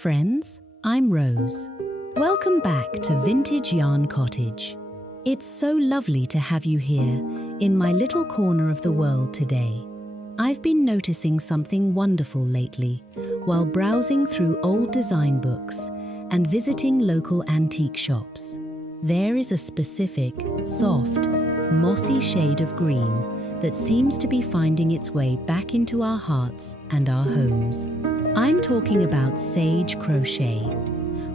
friends, I'm Rose. Welcome back to Vintage Yarn Cottage. It's so lovely to have you here in my little corner of the world today. I've been noticing something wonderful lately while browsing through old design books and visiting local antique shops. There is a specific, soft, mossy shade of green that seems to be finding its way back into our hearts and our homes. I'm talking about sage crochet.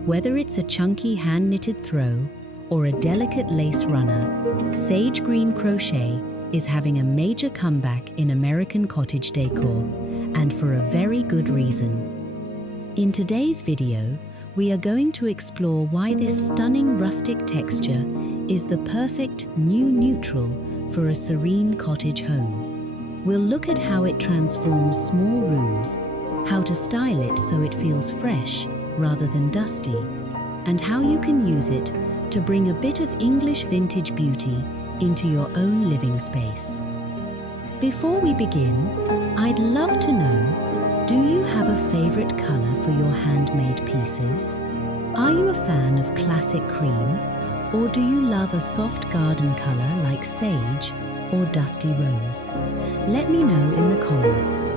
Whether it's a chunky hand-knitted throw or a delicate lace runner, sage green crochet is having a major comeback in American cottage decor, and for a very good reason. In today's video, we are going to explore why this stunning rustic texture is the perfect new neutral for a serene cottage home. We'll look at how it transforms small rooms, how to style it so it feels fresh rather than dusty, and how you can use it to bring a bit of English vintage beauty into your own living space. Before we begin, I'd love to know, do you have a favorite color for your handmade pieces? Are you a fan of classic cream, or do you love a soft garden color like sage or dusty rose? Let me know in the comments.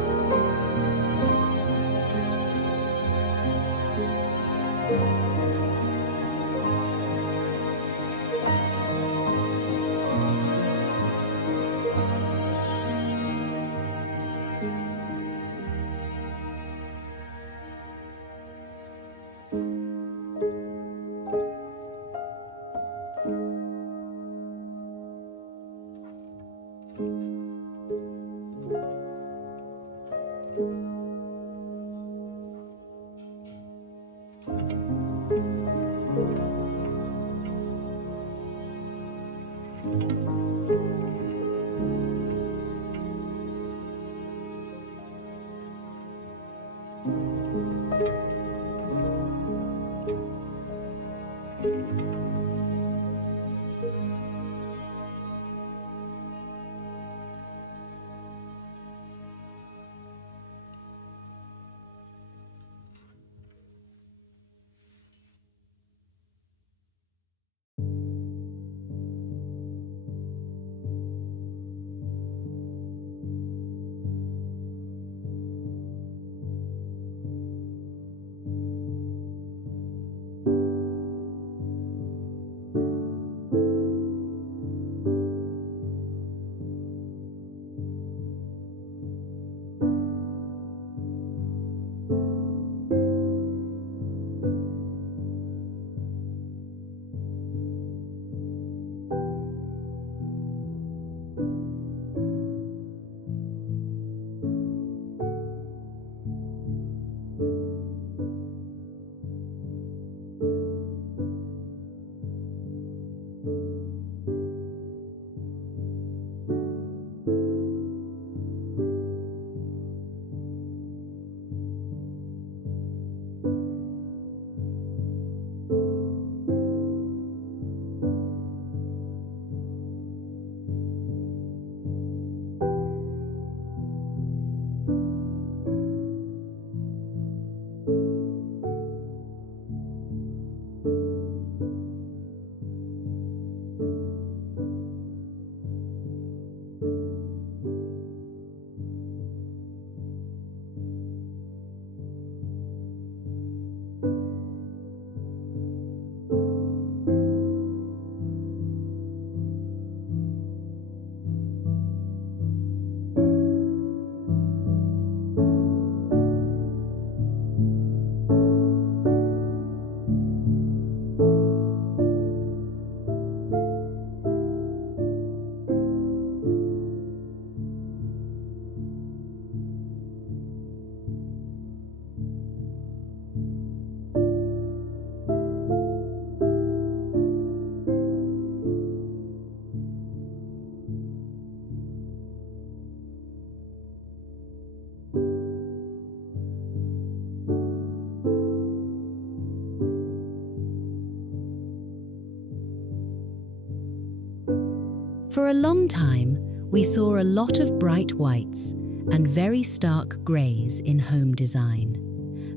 For a long time, we saw a lot of bright whites and very stark greys in home design.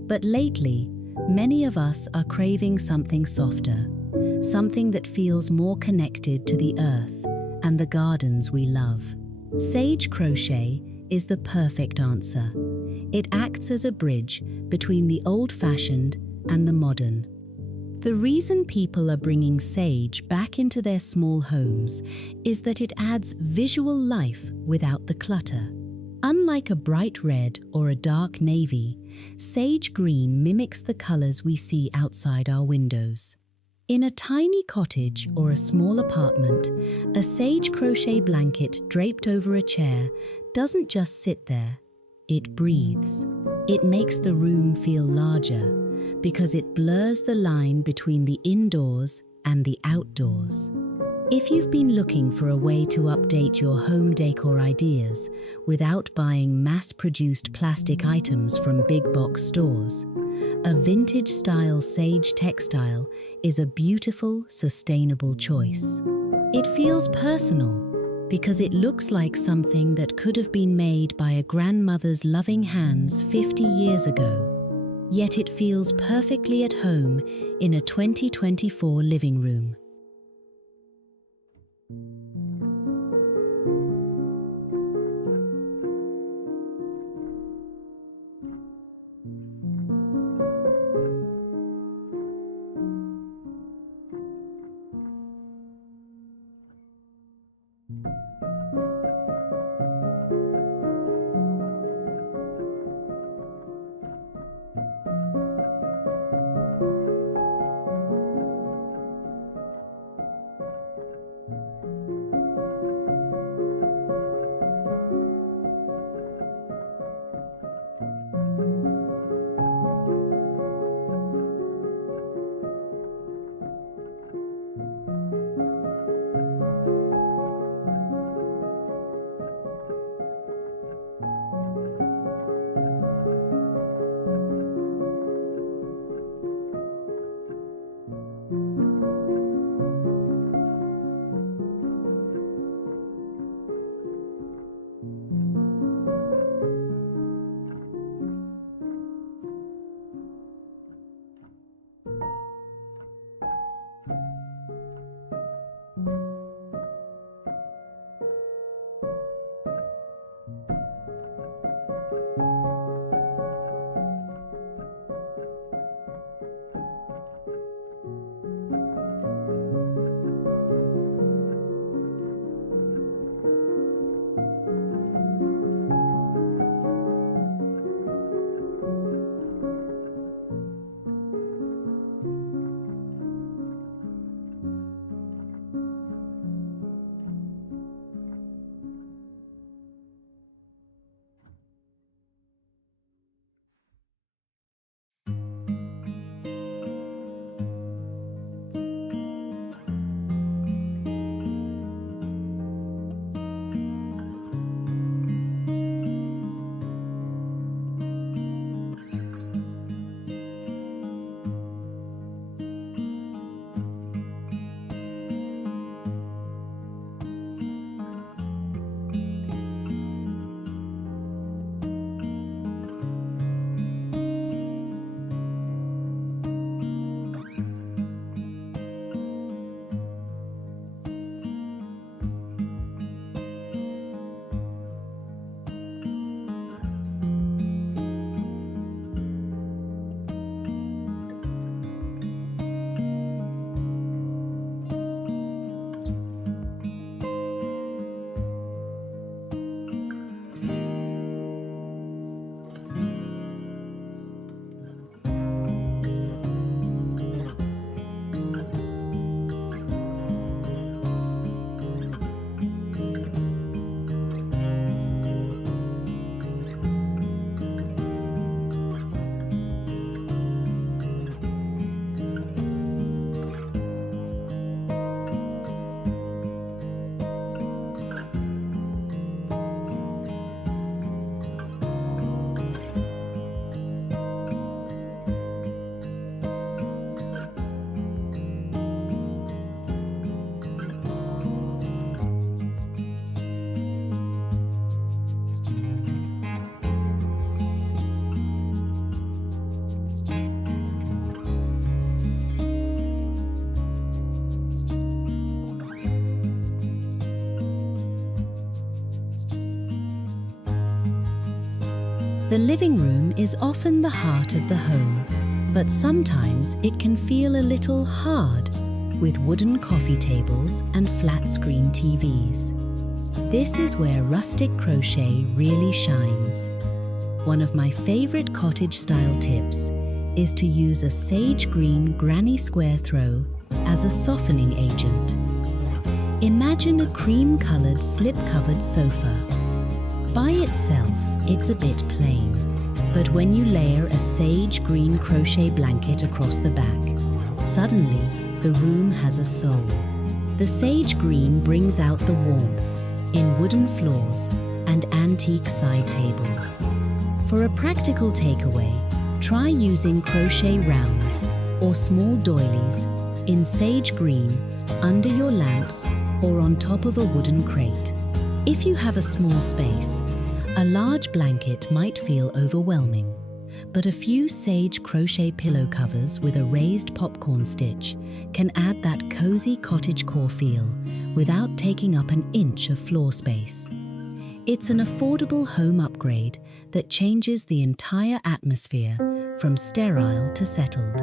But lately, many of us are craving something softer, something that feels more connected to the earth and the gardens we love. Sage crochet is the perfect answer. It acts as a bridge between the old-fashioned and the modern. The reason people are bringing sage back into their small homes is that it adds visual life without the clutter. Unlike a bright red or a dark navy, sage green mimics the colors we see outside our windows. In a tiny cottage or a small apartment, a sage crochet blanket draped over a chair doesn't just sit there, it breathes. It makes the room feel larger because it blurs the line between the indoors and the outdoors. If you've been looking for a way to update your home decor ideas without buying mass-produced plastic items from big box stores, a vintage-style sage textile is a beautiful, sustainable choice. It feels personal because it looks like something that could have been made by a grandmother's loving hands 50 years ago, yet it feels perfectly at home in a 2024 living room. The living room is often the heart of the home, but sometimes it can feel a little hard with wooden coffee tables and flat-screen TVs. This is where Rustic Crochet really shines. One of my favorite cottage-style tips is to use a sage green granny square throw as a softening agent. Imagine a cream-colored slip-covered sofa. By itself, it's a bit plain, but when you layer a sage green crochet blanket across the back, suddenly the room has a soul. The sage green brings out the warmth in wooden floors and antique side tables. For a practical takeaway, try using crochet rounds or small doilies in sage green under your lamps or on top of a wooden crate. If you have a small space, a large blanket might feel overwhelming, but a few sage crochet pillow covers with a raised popcorn stitch can add that cozy cottagecore feel without taking up an inch of floor space. It's an affordable home upgrade that changes the entire atmosphere from sterile to settled.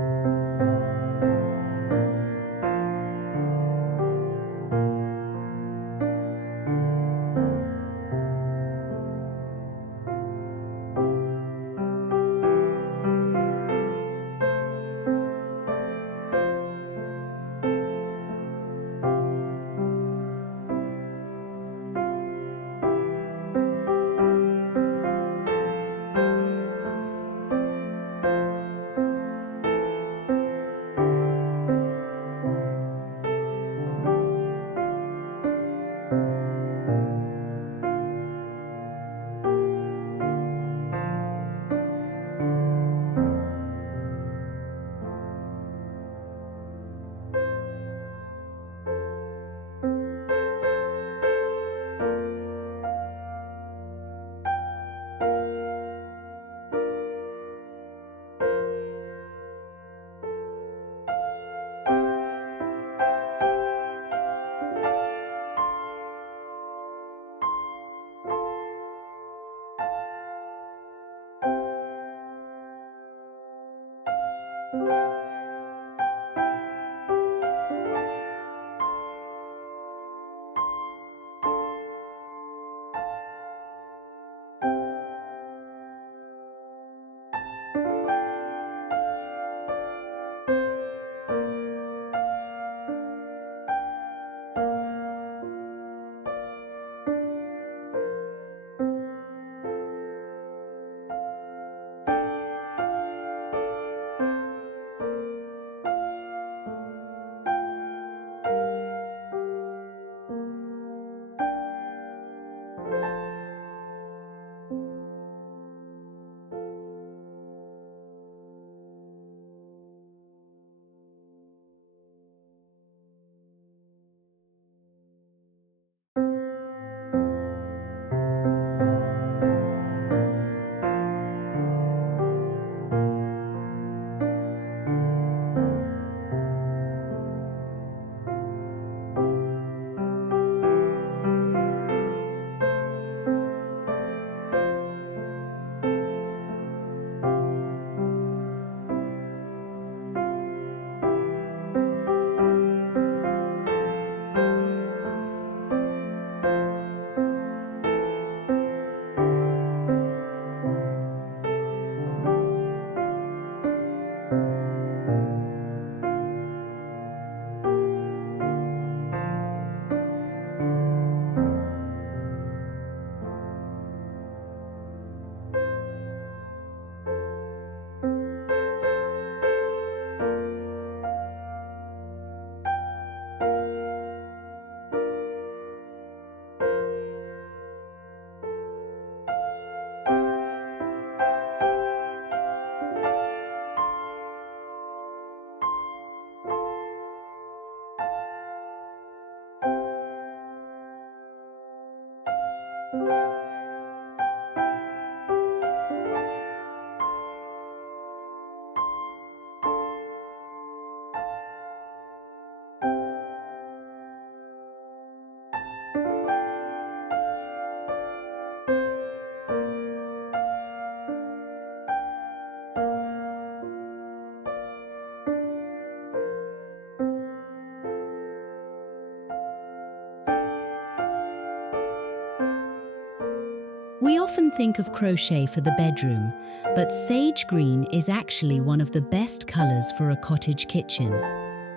We often think of crochet for the bedroom, but sage green is actually one of the best colors for a cottage kitchen.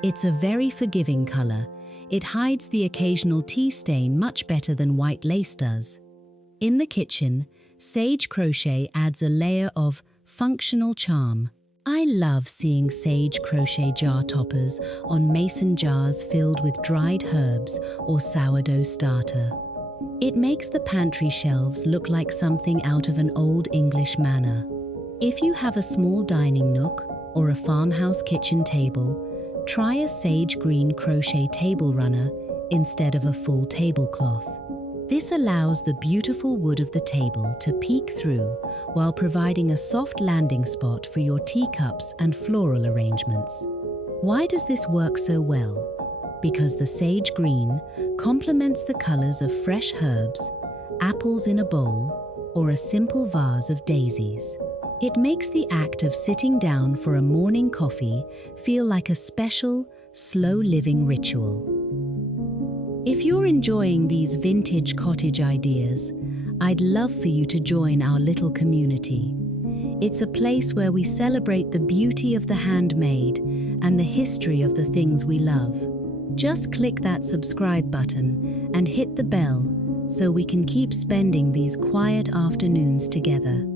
It's a very forgiving color. It hides the occasional tea stain much better than white lace does. In the kitchen, sage crochet adds a layer of functional charm. I love seeing sage crochet jar toppers on mason jars filled with dried herbs or sourdough starter. It makes the pantry shelves look like something out of an old English manor. If you have a small dining nook or a farmhouse kitchen table, try a sage green crochet table runner instead of a full tablecloth. This allows the beautiful wood of the table to peek through while providing a soft landing spot for your teacups and floral arrangements. Why does this work so well? Because the sage green complements the colors of fresh herbs, apples in a bowl, or a simple vase of daisies. It makes the act of sitting down for a morning coffee feel like a special, slow-living ritual. If you're enjoying these vintage cottage ideas, I'd love for you to join our little community. It's a place where we celebrate the beauty of the handmade and the history of the things we love. Just click that subscribe button and hit the bell so we can keep spending these quiet afternoons together.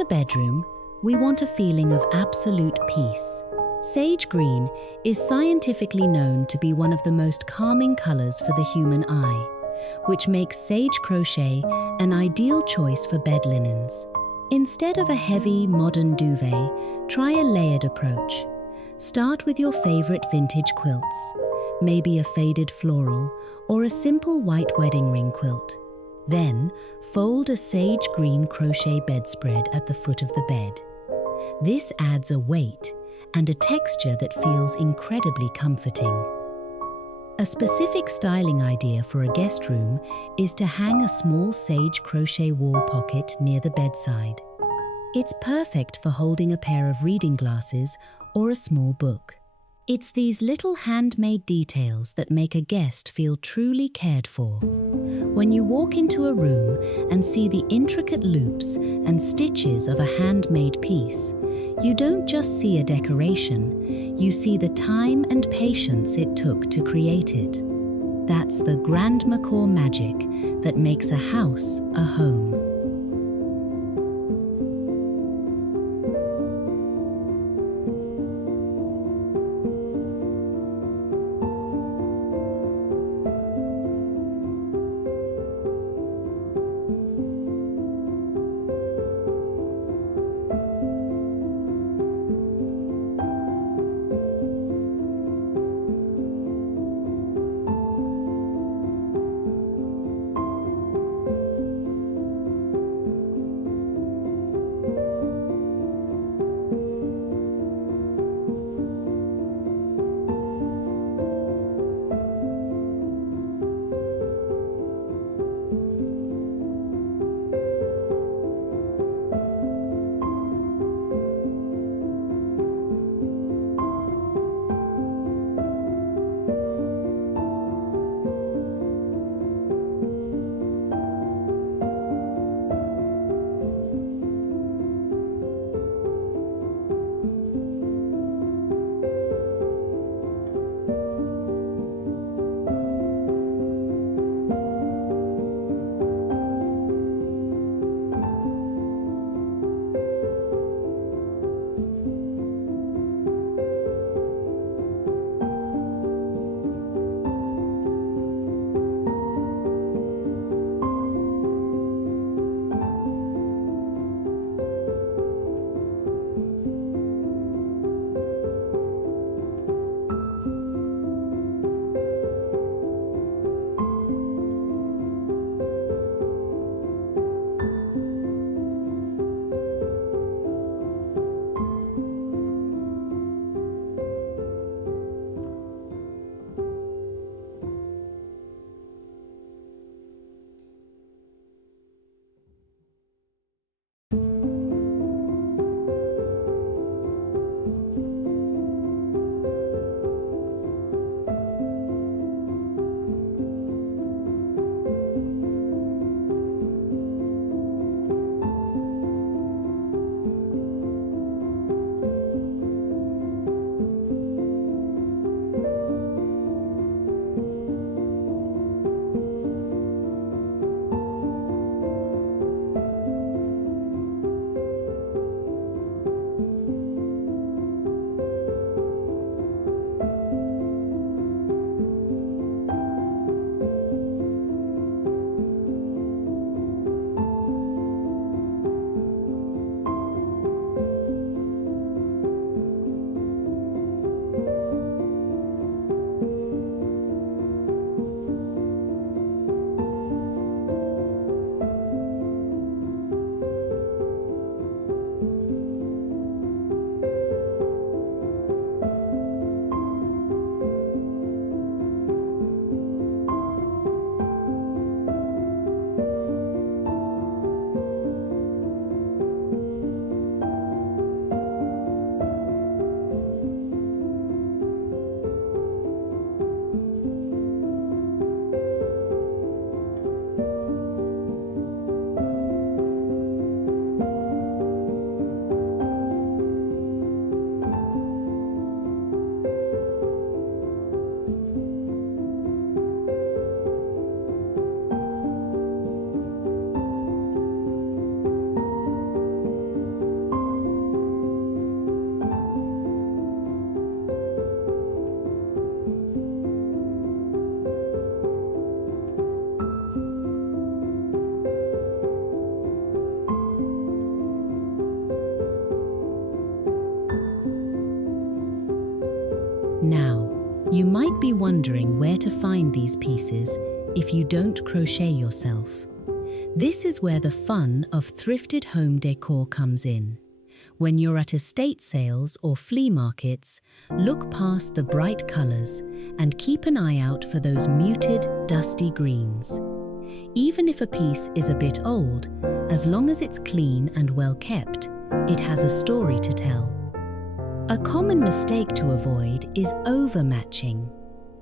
the bedroom, we want a feeling of absolute peace. Sage green is scientifically known to be one of the most calming colors for the human eye, which makes sage crochet an ideal choice for bed linens. Instead of a heavy, modern duvet, try a layered approach. Start with your favorite vintage quilts, maybe a faded floral or a simple white wedding ring quilt. Then, fold a sage green crochet bedspread at the foot of the bed. This adds a weight and a texture that feels incredibly comforting. A specific styling idea for a guest room is to hang a small sage crochet wall pocket near the bedside. It's perfect for holding a pair of reading glasses or a small book. It's these little handmade details that make a guest feel truly cared for. When you walk into a room and see the intricate loops and stitches of a handmade piece, you don't just see a decoration, you see the time and patience it took to create it. That's the grandma core magic that makes a house a home. Now, you might be wondering where to find these pieces if you don't crochet yourself. This is where the fun of thrifted home decor comes in. When you're at estate sales or flea markets, look past the bright colors and keep an eye out for those muted, dusty greens. Even if a piece is a bit old, as long as it's clean and well kept, it has a story to tell. A common mistake to avoid is overmatching.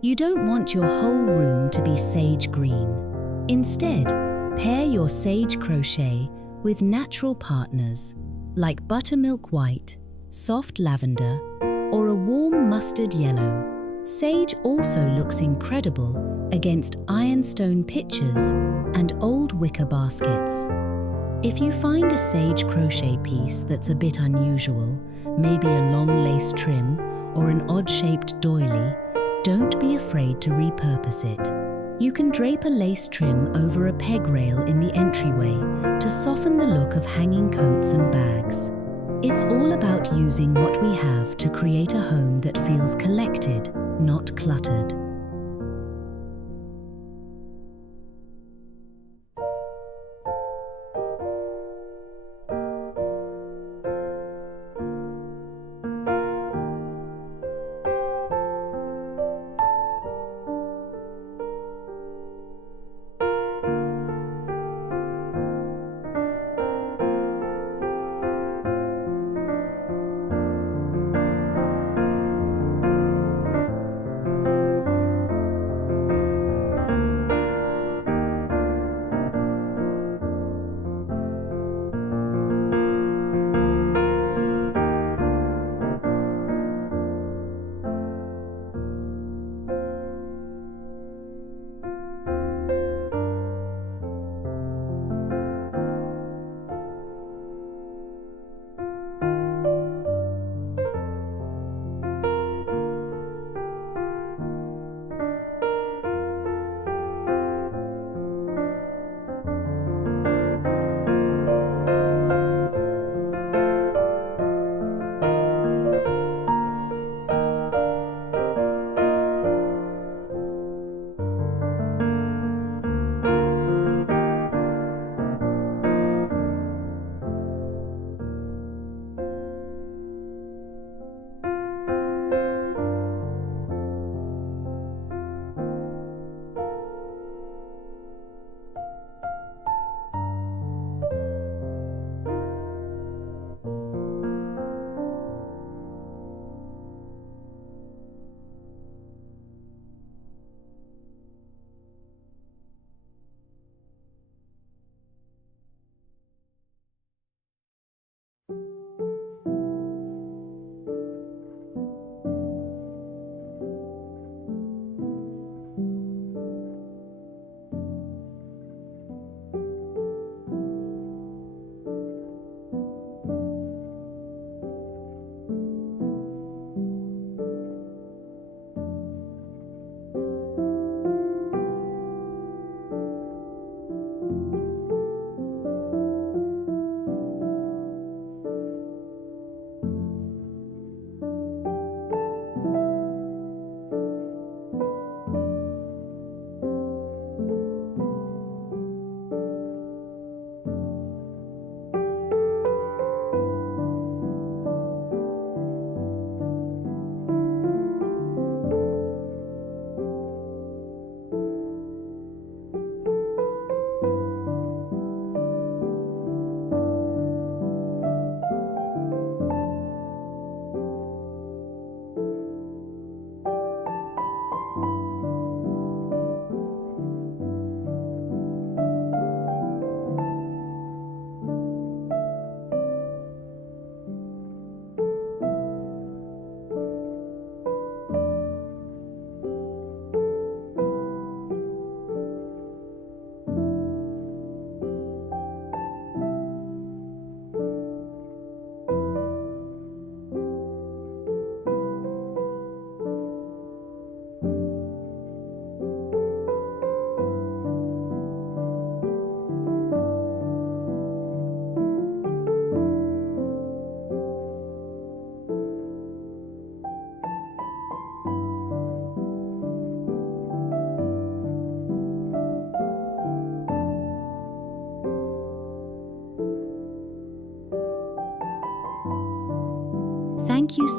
You don't want your whole room to be sage green. Instead, pair your sage crochet with natural partners like buttermilk white, soft lavender, or a warm mustard yellow. Sage also looks incredible against ironstone pitchers and old wicker baskets. If you find a sage crochet piece that's a bit unusual, maybe a long lace trim or an odd-shaped doily, don't be afraid to repurpose it. You can drape a lace trim over a peg rail in the entryway to soften the look of hanging coats and bags. It's all about using what we have to create a home that feels collected, not cluttered.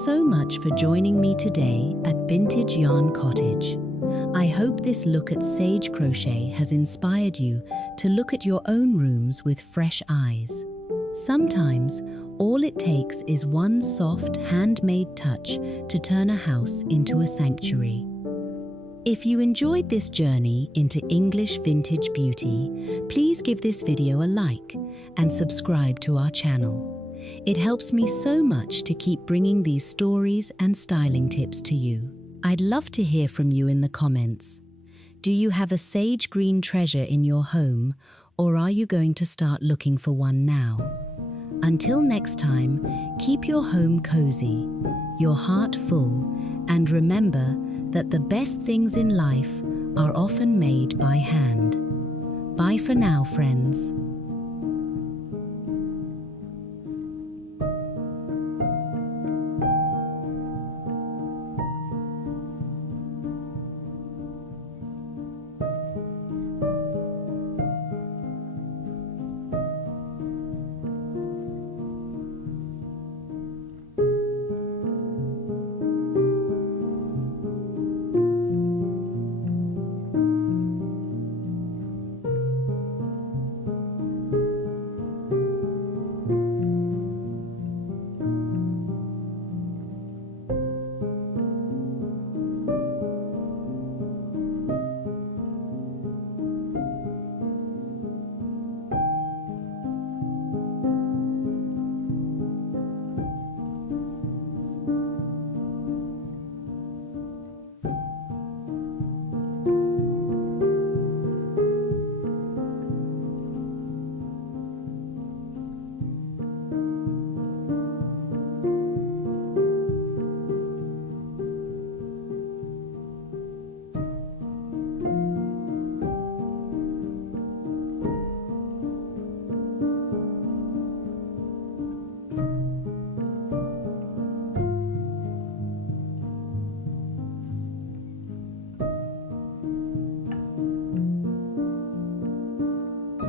so much for joining me today at Vintage Yarn Cottage. I hope this look at sage crochet has inspired you to look at your own rooms with fresh eyes. Sometimes, all it takes is one soft, handmade touch to turn a house into a sanctuary. If you enjoyed this journey into English vintage beauty, please give this video a like and subscribe to our channel. It helps me so much to keep bringing these stories and styling tips to you. I'd love to hear from you in the comments. Do you have a sage green treasure in your home, or are you going to start looking for one now? Until next time, keep your home cozy, your heart full, and remember that the best things in life are often made by hand. Bye for now, friends.